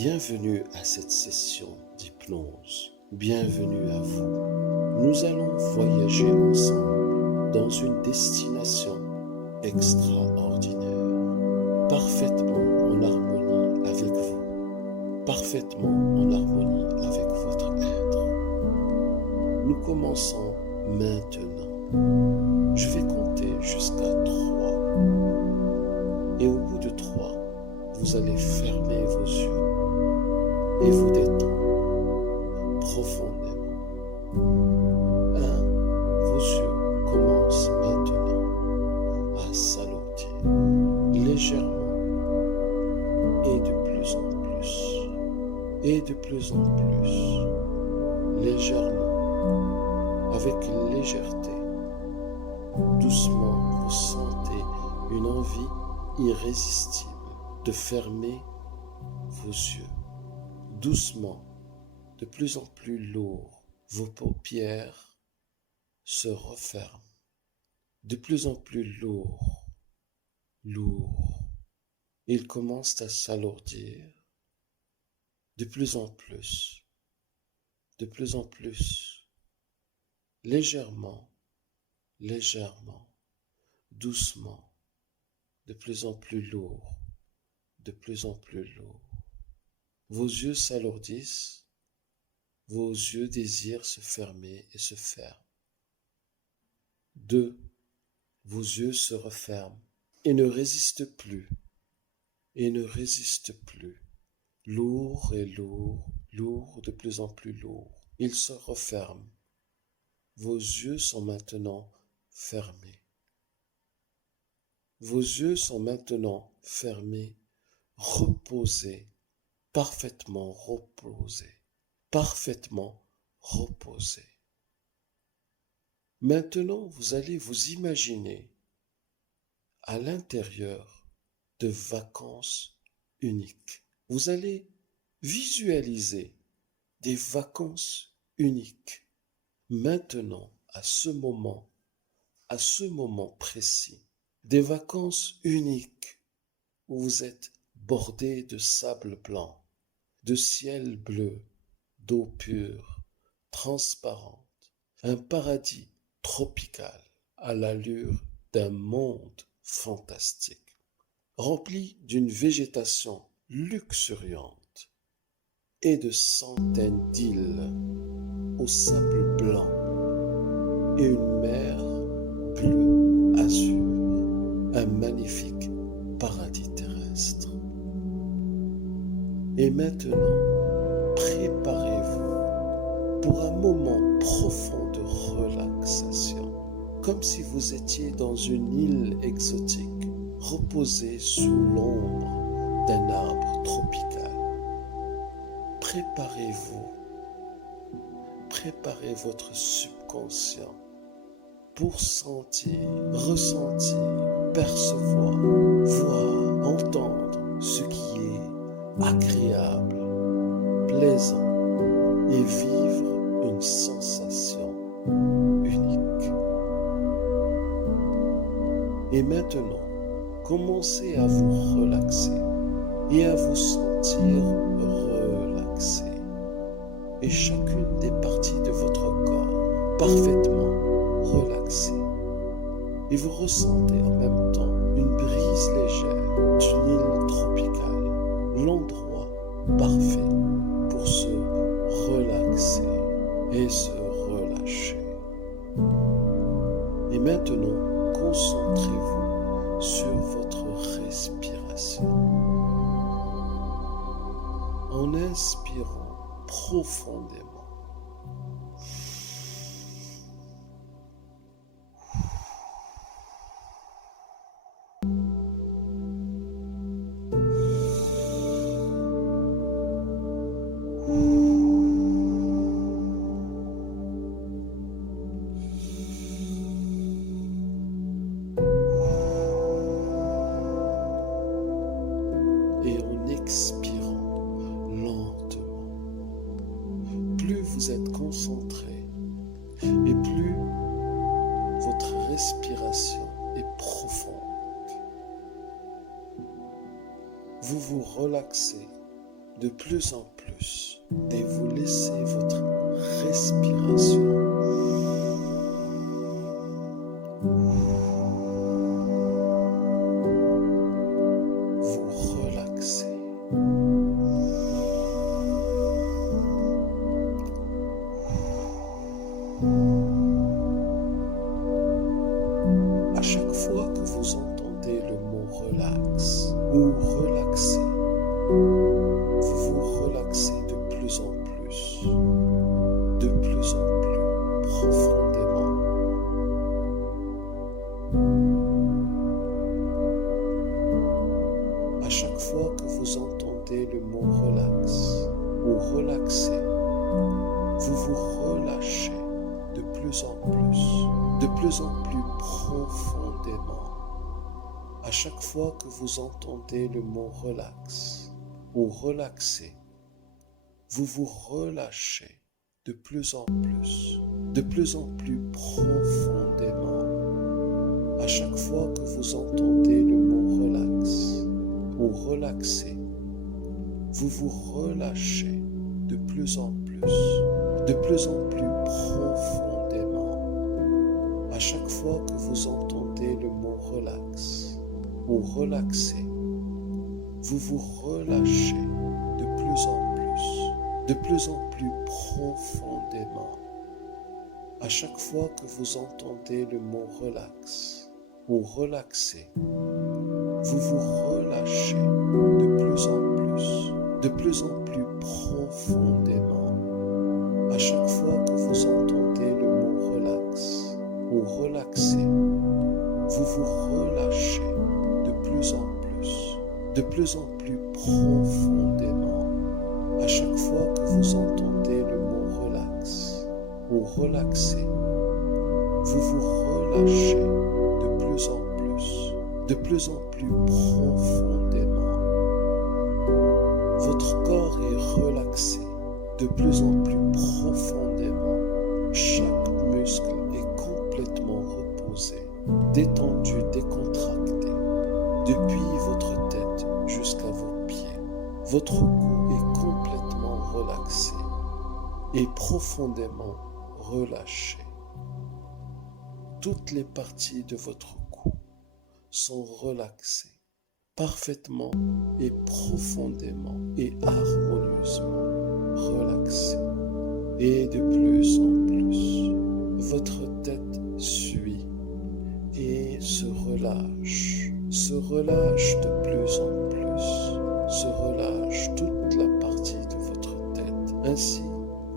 Bienvenue à cette session d'hypnose. Bienvenue à vous. Nous allons voyager ensemble dans une destination extraordinaire, parfaitement en harmonie avec vous, parfaitement en harmonie avec votre être. Nous commençons maintenant. Je vais compter jusqu'à 3. Et au bout de 3, vous allez fermer vos yeux et vous détendre profondément. 1. Vos yeux commencent maintenant à s'alourdir légèrement et de plus en plus, et de plus en plus, légèrement, avec légèreté. Doucement, vous sentez une envie irrésistible de fermer vos yeux. Doucement, de plus en plus lourd, vos paupières se referment. De plus en plus lourd. Ils commencent à s'alourdir. De plus en plus. Légèrement, doucement, de plus en plus lourd. Vos yeux s'alourdissent, vos yeux désirent se fermer et se ferment. 2. Vos yeux se referment et ne résistent plus, Lourd, de plus en plus lourd. Ils se referment. Vos yeux sont maintenant fermés. Vos yeux sont maintenant fermés, reposés, parfaitement reposés. Maintenant, vous allez vous imaginer à l'intérieur de vacances uniques. Vous allez visualiser des vacances uniques. Maintenant, à ce moment précis, des vacances uniques où vous êtes bordé de sable blanc, de ciel bleu, d'eau pure, transparente, un paradis tropical à l'allure d'un monde fantastique, rempli d'une végétation luxuriante et de centaines d'îles au sable blanc et une mer bleue azur, un magnifique paradis terrestre. Et maintenant, préparez-vous pour un moment profond de relaxation, comme si vous étiez dans une île exotique, reposée sous l'ombre d'un arbre tropical. Préparez votre subconscient pour sentir, ressentir, percevoir, voir, entendre ce qui est agréable, plaisant et vivre une sensation unique. Et maintenant, commencez à vous relaxer et à vous sentir relaxé. Et chacune des parties de votre corps parfaitement relaxée. Et vous ressentez en même temps une brise légère d'une île tropicale, l'endroit parfait pour se relaxer et se relâcher. Et maintenant, concentrez-vous sur votre respiration. En inspirant profondément, et en expirant lentement. Plus vous êtes concentré et plus votre respiration est profonde. Vous vous relaxez de plus en plus et vous laissez votre respiration vous relaxer. À chaque fois que vous entendez le mot relax ou relaxer, vous vous relaxez de plus en plus profondément. À chaque fois que vous entendez le mot relax ou relaxer, vous vous relâchez de plus en plus profondément. À chaque fois que vous entendez le mot relax ou relaxer, vous vous relâchez de plus en plus profondément. À chaque fois que vous entendez le mot relax ou relaxer, vous vous relâchez de plus en plus profondément. À chaque fois que vous entendez le mot relax ou relaxer, vous vous relâchez de plus en plus profondément. À chaque fois que vous entendez le mot relax ou relaxer, vous vous relâchez de plus en plus profondément. À chaque fois que vous entendez le mot relax ou relaxer, vous vous relâchez de plus en plus profondément. À chaque fois que vous entendez le mot relax ou relaxer, vous vous relâchez de plus en plus profondément. Votre corps est relaxé de plus en plus profondément. Chaque muscle est complètement reposé, détendu, décontracté, depuis votre tête jusqu'à vos pieds. Votre cou est complètement relaxé et profondément relâché. Toutes les parties de votre cou sont relaxées, parfaitement et profondément et harmonieusement relaxées. Et de plus en plus, votre tête suit et se relâche de plus en plus, se relâche toute la partie de votre tête, ainsi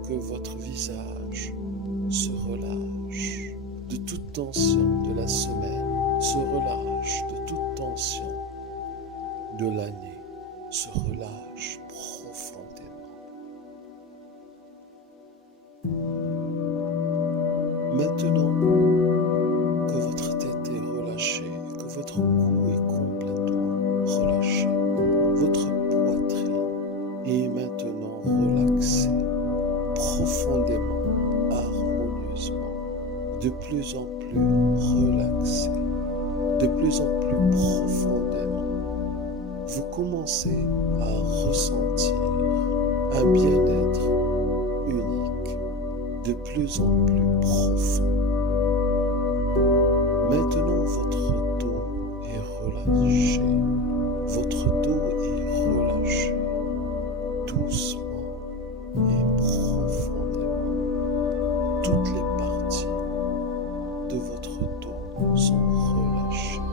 que votre visage se relâche de toute tension de la semaine, se relâche de toute tension de l'année, se relâche profondément. Maintenant que votre tête est relâchée et que votre cou est complètement relâché, votre poitrine est maintenant relaxée, profondément, harmonieusement, de plus en plus relaxée, de plus en plus profondément. Vous commencez à ressentir un bien-être unique, de plus en plus profond. Maintenant, votre dos est relâché. Votre dos est relâché, doucement et profondément. Toutes les parties de votre dos sont relâchées,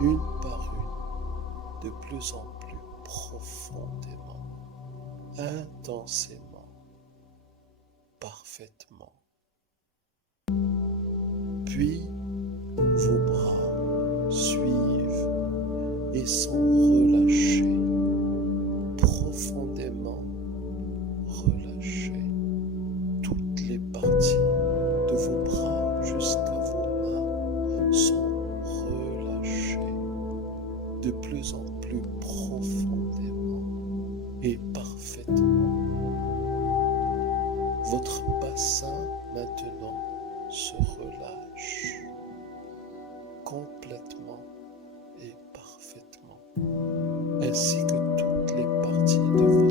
une par une, de plus en plus profondément, intensément, parfaitement. Puis, vos bras suivent et sont relâchés, profondément relâchés. Toutes les parties de vos bras jusqu'à vos mains sont relâchées, de plus en plus profondément et parfaitement. Votre bassin maintenant se relâche complètement et parfaitement, ainsi que toutes les parties de votre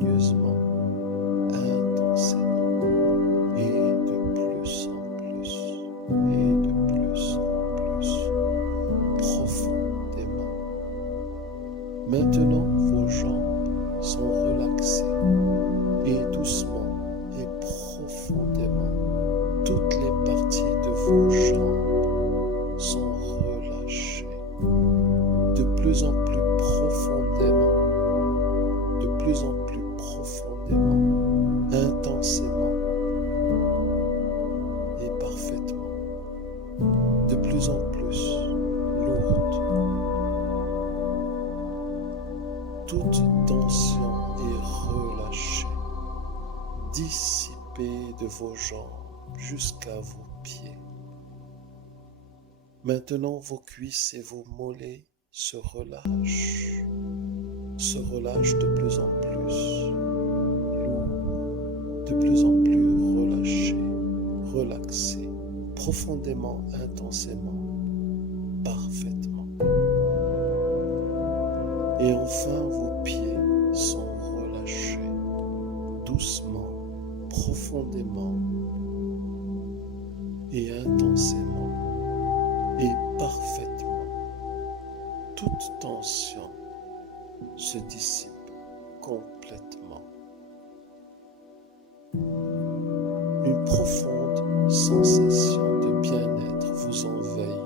harmonieusement, intensément, et de plus en plus, et de plus en plus, profondément. Maintenant, vos jambes sont relaxées et doucement et profondément, toutes les parties de vos jambes sont relâchées de plus en plus profondément, de plus en plus profondément, intensément et parfaitement, de plus en plus lourde. Toute tension est relâchée, dissipée de vos jambes jusqu'à vos pieds. Maintenant, vos cuisses et vos mollets se relâchent de plus en plus lourds, de plus en plus relâchés, relaxés, profondément, intensément, parfaitement. Et enfin, vos pieds sont relâchés, doucement, profondément et intensément et parfaitement. Toute tension se dissipe complètement. Une profonde sensation de bien-être vous envahit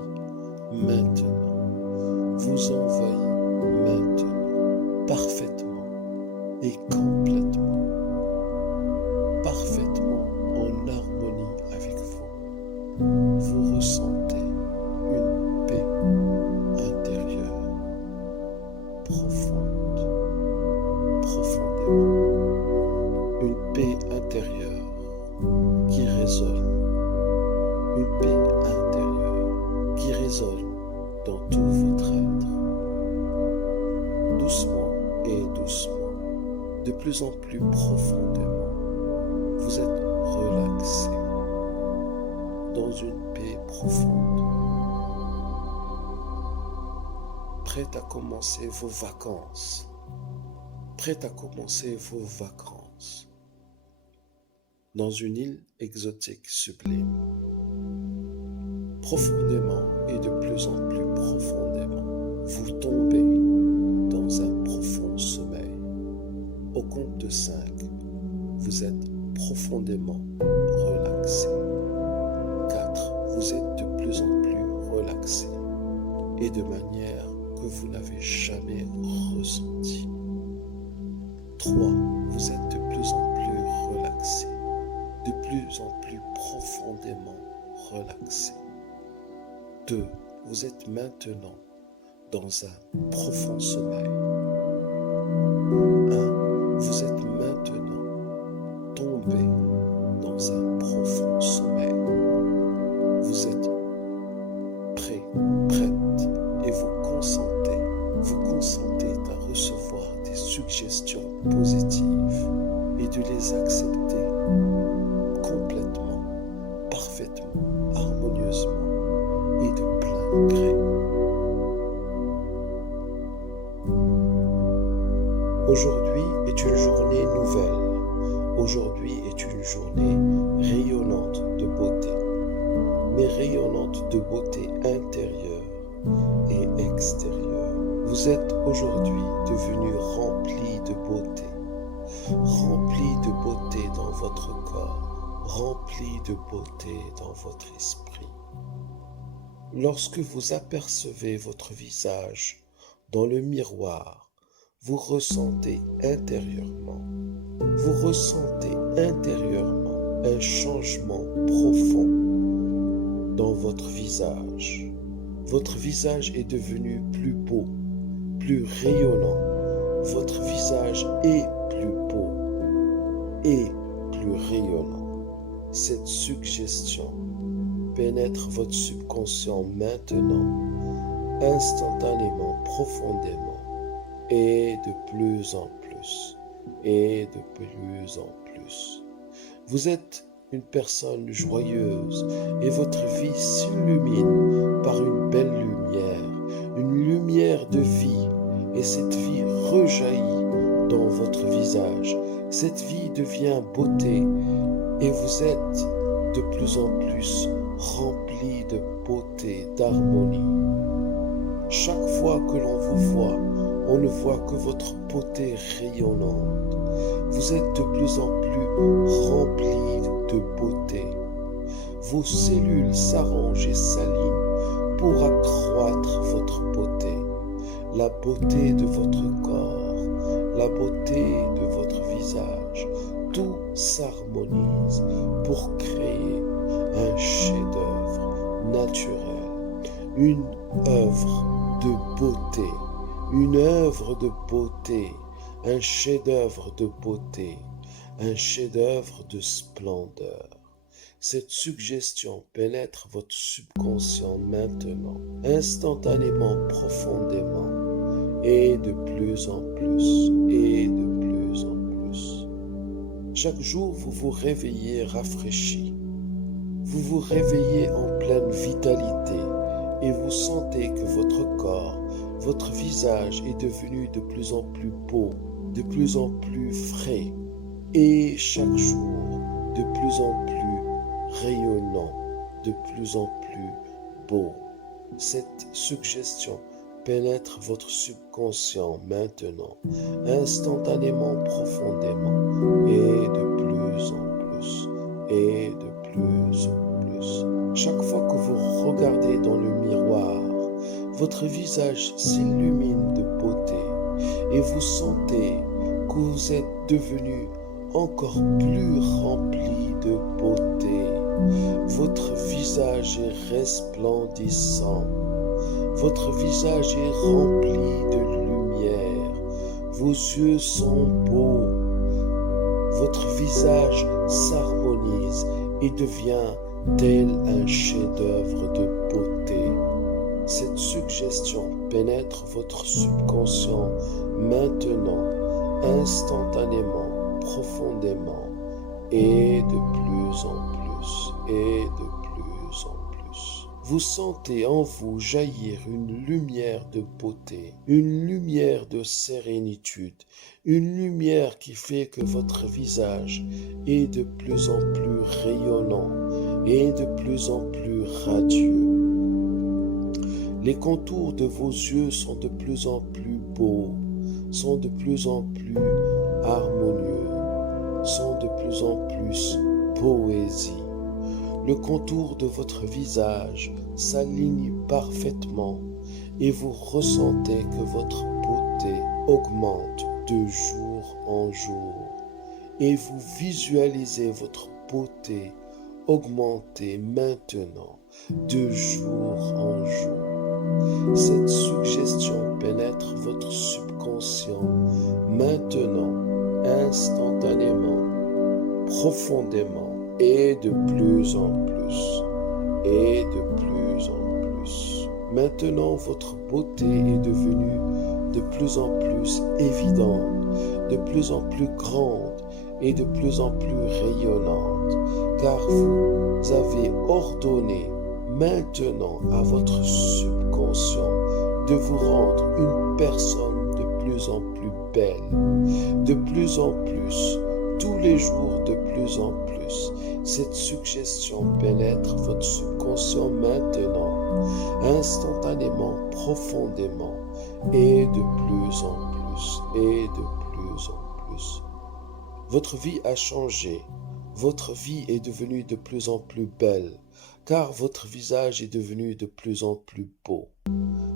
maintenant, vous envahit maintenant, parfaitement et complètement, parfaitement en harmonie avec vous. Vous ressentez une paix intérieure, profonde, profondément, une paix intérieure qui résonne, une paix intérieure qui résonne dans tout votre être. Doucement et doucement, de plus en plus profondément, vous êtes relaxé dans une paix profonde, prête à commencer vos vacances, prête à commencer vos vacances dans une île exotique sublime. Profondément et de plus en plus profondément, vous tombez dans un profond sommeil. Au compte de 5, vous êtes profondément relaxé. 4, vous êtes de plus en plus relaxé et de manière que vous n'avez jamais ressenti. 3, vous êtes de plus en plus relaxé, de plus en plus profondément relaxé. 2, vous êtes maintenant dans un profond sommeil. 1, vous êtes maintenant tombé dans un profond sommeil. Vous êtes prêt, prête et vous consentez à recevoir des suggestions positives et de les accepter complètement, parfaitement, harmonieusement et de plein gré. Aujourd'hui est une journée nouvelle. Aujourd'hui est une journée rayonnante de beauté, mais rayonnante de beauté intérieure et extérieure. Vous êtes aujourd'hui devenu rempli de beauté dans votre corps, rempli de beauté dans votre esprit. Lorsque vous apercevez votre visage dans le miroir, vous ressentez intérieurement un changement profond dans votre visage. Votre visage est devenu plus beau, plus rayonnant. Votre visage est plus beau et plus rayonnant. Cette suggestion pénètre votre subconscient maintenant, instantanément, profondément, et de plus en plus, et de plus en plus. Vous êtes une personne joyeuse et votre vie s'illumine par une belle lumière, une lumière de vie, et cette vie rejaillit dans votre visage Cette vie devient beauté et vous êtes de plus en plus rempli de beauté, d'harmonie. Chaque fois que l'on vous voit, on ne voit que votre beauté rayonnante. Vous êtes de plus en plus rempli de beauté. Vos cellules s'arrangent et s'alignent pour accroître votre beauté. La beauté de votre corps, la beauté de votre visage, tout s'harmonise pour créer un chef-d'œuvre naturel, une œuvre de beauté, une œuvre de beauté, un chef-d'œuvre de beauté, un chef-d'œuvre de splendeur. Cette suggestion pénètre votre subconscient maintenant, instantanément, profondément, et de plus en plus, et de plus en plus. Chaque jour, vous vous réveillez rafraîchi. Vous vous réveillez en pleine vitalité et vous sentez que votre corps, votre visage est devenu de plus en plus beau, de plus en plus frais et chaque jour de plus en plus rayonnant, de plus en plus beau. Cette suggestion pénètre votre subconscient maintenant, instantanément, profondément, et de plus en plus, et de plus en plus. Chaque fois que vous regardez dans le miroir, votre visage s'illumine de beauté et vous sentez que vous êtes devenu encore plus rempli de beauté. Votre visage est resplendissant. Votre visage est rempli de lumière. Vos yeux sont beaux. Votre visage s'harmonise et devient tel un chef-d'œuvre de beauté. Cette suggestion pénètre votre subconscient maintenant, instantanément, profondément, et de plus en plus, et de plus en plus. Vous sentez en vous jaillir une lumière de beauté, une lumière de sérénitude, une lumière qui fait que votre visage est de plus en plus rayonnant et de plus en plus radieux. Les contours de vos yeux sont de plus en plus beaux, sont de plus en plus harmonieux, sont de plus en plus poésie. Le contour de votre visage s'aligne parfaitement et vous ressentez que votre beauté augmente de jour en jour et vous visualisez votre beauté augmenter maintenant de jour en jour. Cette suggestion pénètre votre subconscient maintenant, instantanément, profondément et de plus en plus, et de plus en plus. Maintenant, votre beauté est devenue de plus en plus évidente, de plus en plus grande et de plus en plus rayonnante, car vous avez ordonné maintenant à votre subconscient de vous rendre une personne de plus en plus belle, de plus en plus, tous les jours de plus en plus. Cette suggestion pénètre votre subconscient maintenant, instantanément, profondément, et de plus en plus, et de plus en plus. Votre vie a changé, votre vie est devenue de plus en plus belle, car votre visage est devenu de plus en plus beau.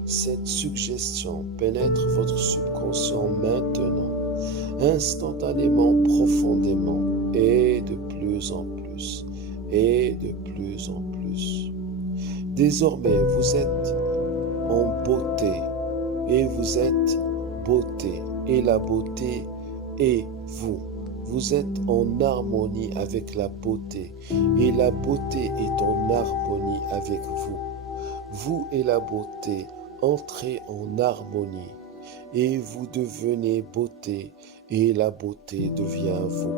Cette suggestion pénètre votre subconscient maintenant, instantanément, profondément, et de plus en plus, et de plus en plus. Désormais, vous êtes en beauté, et vous êtes beauté, et la beauté est vous. Vous êtes en harmonie avec la beauté, et la beauté est en harmonie avec vous. Vous et la beauté entrez en harmonie, et vous devenez beauté, et la beauté devient vous.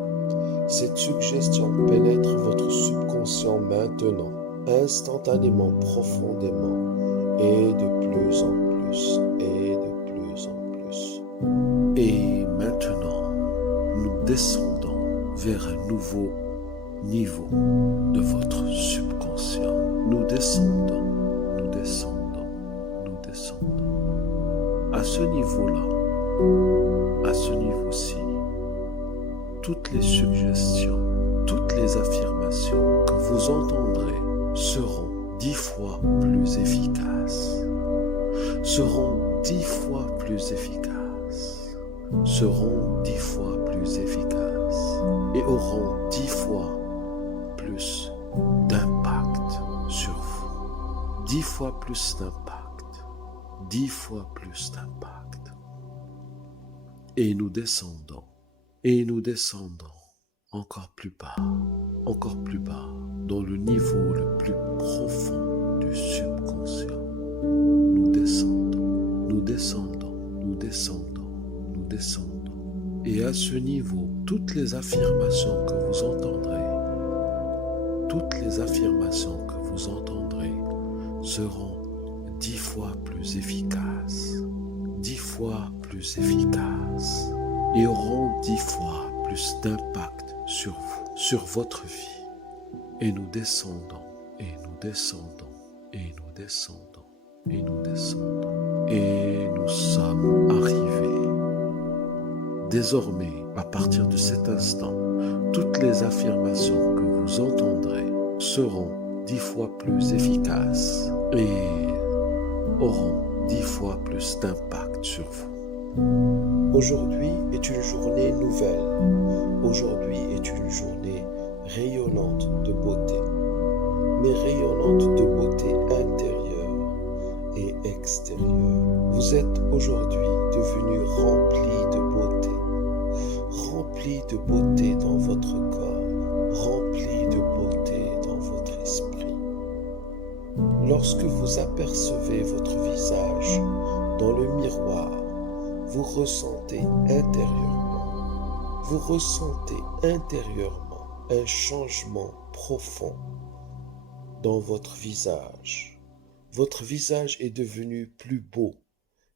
Cette suggestion pénètre votre subconscient maintenant, instantanément, profondément, et de plus en plus, et de plus en plus. Et maintenant, nous descendons vers un nouveau niveau de votre subconscient. Nous descendons, nous descendons, nous descendons. À ce niveau-là, à ce niveau-ci, toutes les suggestions, toutes les affirmations que vous entendrez seront 10 fois plus efficaces, seront 10 fois plus efficaces, seront 10 fois plus efficaces et auront 10 fois plus d'impact sur vous. 10 fois plus d'impact, 10 fois plus d'impact. Et nous descendons, encore plus bas, dans le niveau le plus profond du subconscient. Nous descendons, nous descendons, nous descendons, nous descendons. Et à ce niveau, toutes les affirmations que vous entendrez, seront 10 fois plus efficaces, 10 fois plus efficaces, et auront 10 fois plus d'impact sur vous, sur votre vie. Et nous descendons, et nous descendons, et nous descendons, et nous descendons. Et nous sommes arrivés. Désormais, à partir de cet instant, toutes les affirmations que vous entendrez seront 10 fois plus efficaces et auront 10 fois plus d'impact sur vous. Aujourd'hui est une journée nouvelle. Aujourd'hui est une journée rayonnante de beauté, mais rayonnante de beauté intérieure et extérieure. Vous êtes aujourd'hui devenu rempli de beauté dans votre corps, rempli de beauté dans votre esprit. Lorsque vous apercevez votre visage dans le miroir, vous ressentez intérieurement un changement profond dans votre visage. Votre visage est devenu plus beau,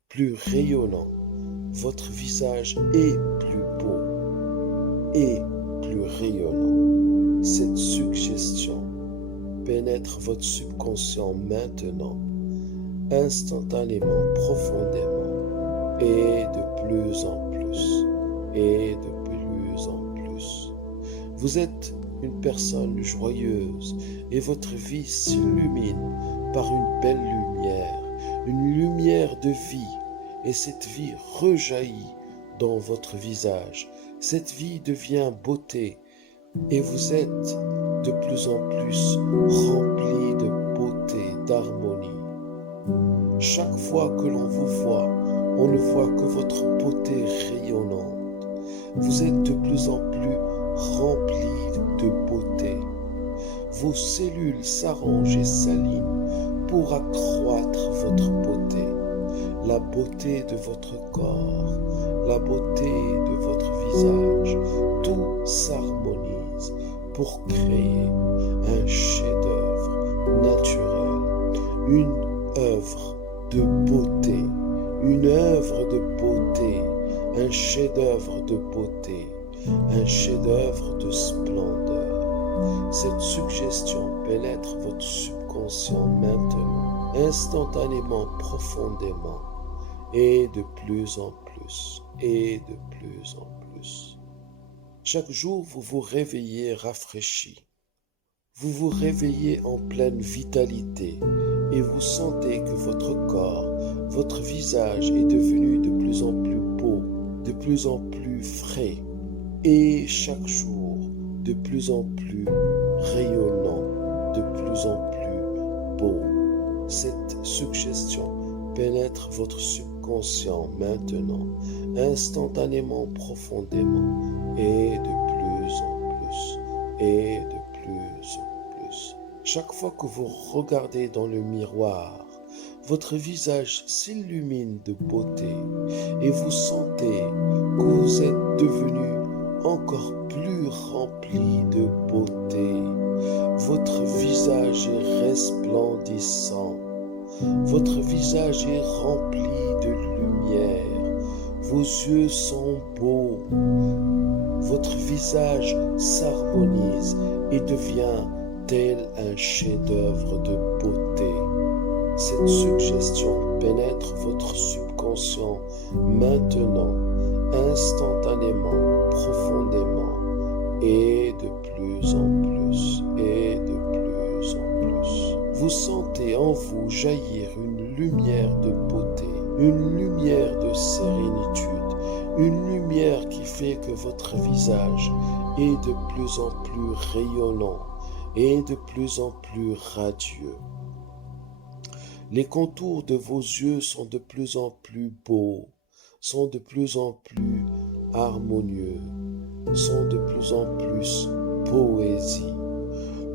plus rayonnant. Votre visage est plus beau et plus rayonnant. Cette suggestion pénètre votre subconscient maintenant, instantanément, profondément, et de plus en plus, et de plus en plus. Vous êtes une personne joyeuse et votre vie s'illumine par une belle lumière, une lumière de vie, et cette vie rejaillit dans votre visage. Cette vie devient beauté et vous êtes de plus en plus rempli de beauté, d'harmonie. Chaque fois que l'on vous voit, on ne voit que votre beauté rayonnante. Vous êtes de plus en plus rempli de beauté. Vos cellules s'arrangent et s'alignent pour accroître votre beauté. La beauté de votre corps, la beauté de votre visage, tout s'harmonise pour créer un chef-d'œuvre naturel, une œuvre de beauté, une œuvre de beauté, un chef-d'œuvre de beauté, un chef-d'œuvre de splendeur. Cette suggestion pénètre votre subconscient maintenant, instantanément, profondément, et de plus en plus, et de plus en plus. Chaque jour, vous vous réveillez rafraîchi. Vous vous réveillez en pleine vitalité et vous sentez que votre corps, votre visage est devenu de plus en plus beau, de plus en plus frais et chaque jour de plus en plus rayonnant, de plus en plus beau. Cette suggestion pénètre votre subconscient maintenant, instantanément, profondément, et de plus en plus, et de plus en plus. Chaque fois que vous regardez dans le miroir, votre visage s'illumine de beauté et vous sentez que vous êtes devenu encore plus rempli de beauté. Votre visage est resplendissant. Votre visage est rempli de lumière. Vos yeux sont beaux. Votre visage s'harmonise et devient tel un chef-d'œuvre de beauté. Cette suggestion pénètre votre subconscient maintenant, instantanément, profondément, et de plus en plus, et de plus en plus. Vous sentez en vous jaillir une lumière de beauté, une lumière de sérénitude, une lumière qui fait que votre visage est de plus en plus rayonnant et de plus en plus radieux. Les contours de vos yeux sont de plus en plus beaux, sont de plus en plus harmonieux, sont de plus en plus poésie.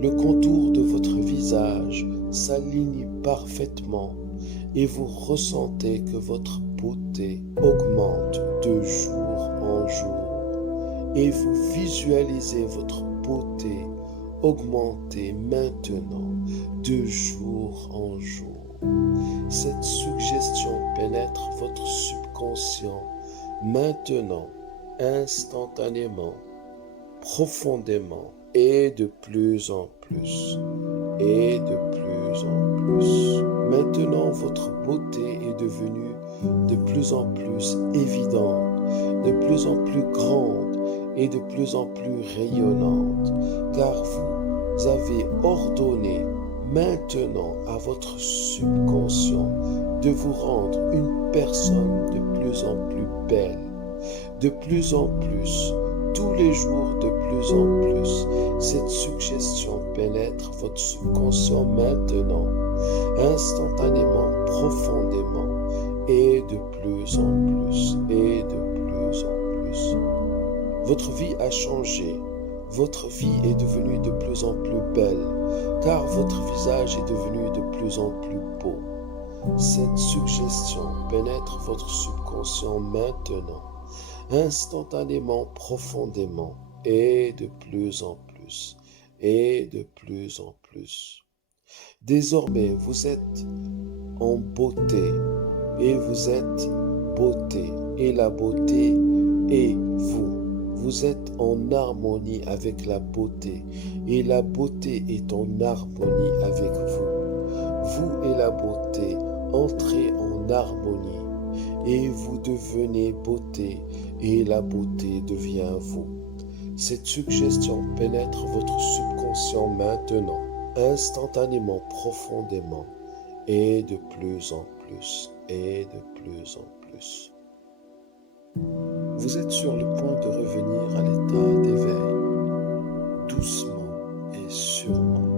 Le contour de votre visage s'aligne parfaitement et vous ressentez que votre beauté augmente de jour en jour. Et vous visualisez votre beauté augmenter maintenant de jour en jour. Cette suggestion pénètre votre subconscient maintenant, instantanément, profondément, et de plus en plus, et de plus en plus. Maintenant, votre beauté est devenue de plus en plus évidente, de plus en plus grande et de plus en plus rayonnante, car vous avez ordonné maintenant à votre subconscient de vous rendre une personne de plus en plus belle, de plus en plus, tous les jours de plus en plus. Cette suggestion pénètre votre subconscient maintenant, instantanément, profondément, et de plus en plus, et de plus en plus. Votre vie a changé. Votre vie est devenue de plus en plus belle, car votre visage est devenu de plus en plus beau. Cette suggestion pénètre votre subconscient maintenant, instantanément, profondément, et de plus en plus, et de plus en plus. Désormais, vous êtes en beauté, et vous êtes beauté, et la beauté est vous. Vous êtes en harmonie avec la beauté et la beauté est en harmonie avec vous. Vous et la beauté entrez en harmonie et vous devenez beauté et la beauté devient vous. Cette suggestion pénètre votre subconscient maintenant, instantanément, profondément et de plus en plus et de plus en plus. Vous êtes sur le point de revenir à l'état d'éveil, doucement et sûrement,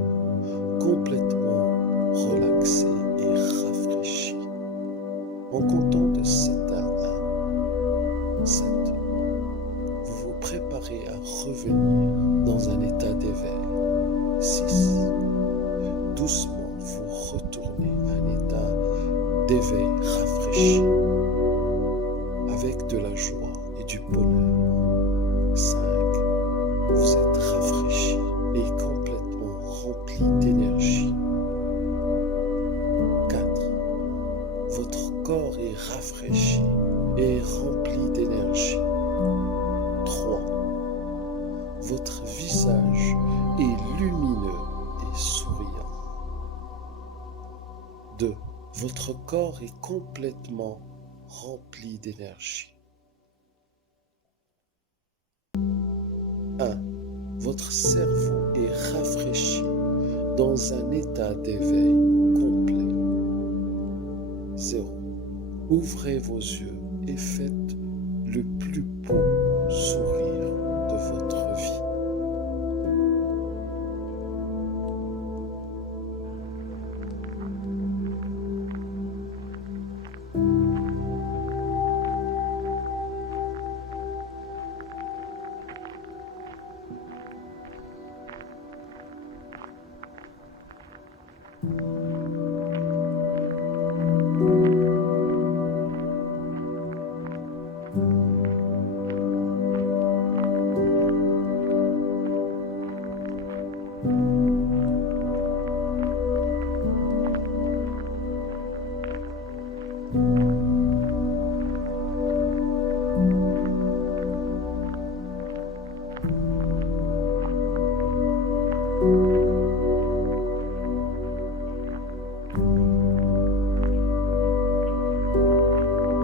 complètement relaxé et rafraîchi. En comptant de 7 à 1, 7, vous vous préparez à revenir dans un état d'éveil. 6, doucement vous retournez à un état d'éveil rafraîchi, avec de la joie et du bonheur. 5. Vous êtes rafraîchi et complètement rempli d'énergie. 4. Votre corps est rafraîchi et rempli d'énergie. 3. Votre visage est lumineux et souriant. 2. Votre corps est complètement rempli d'énergie. 1. Votre cerveau est rafraîchi dans un état d'éveil complet. 0. Ouvrez vos yeux et faites le plus beau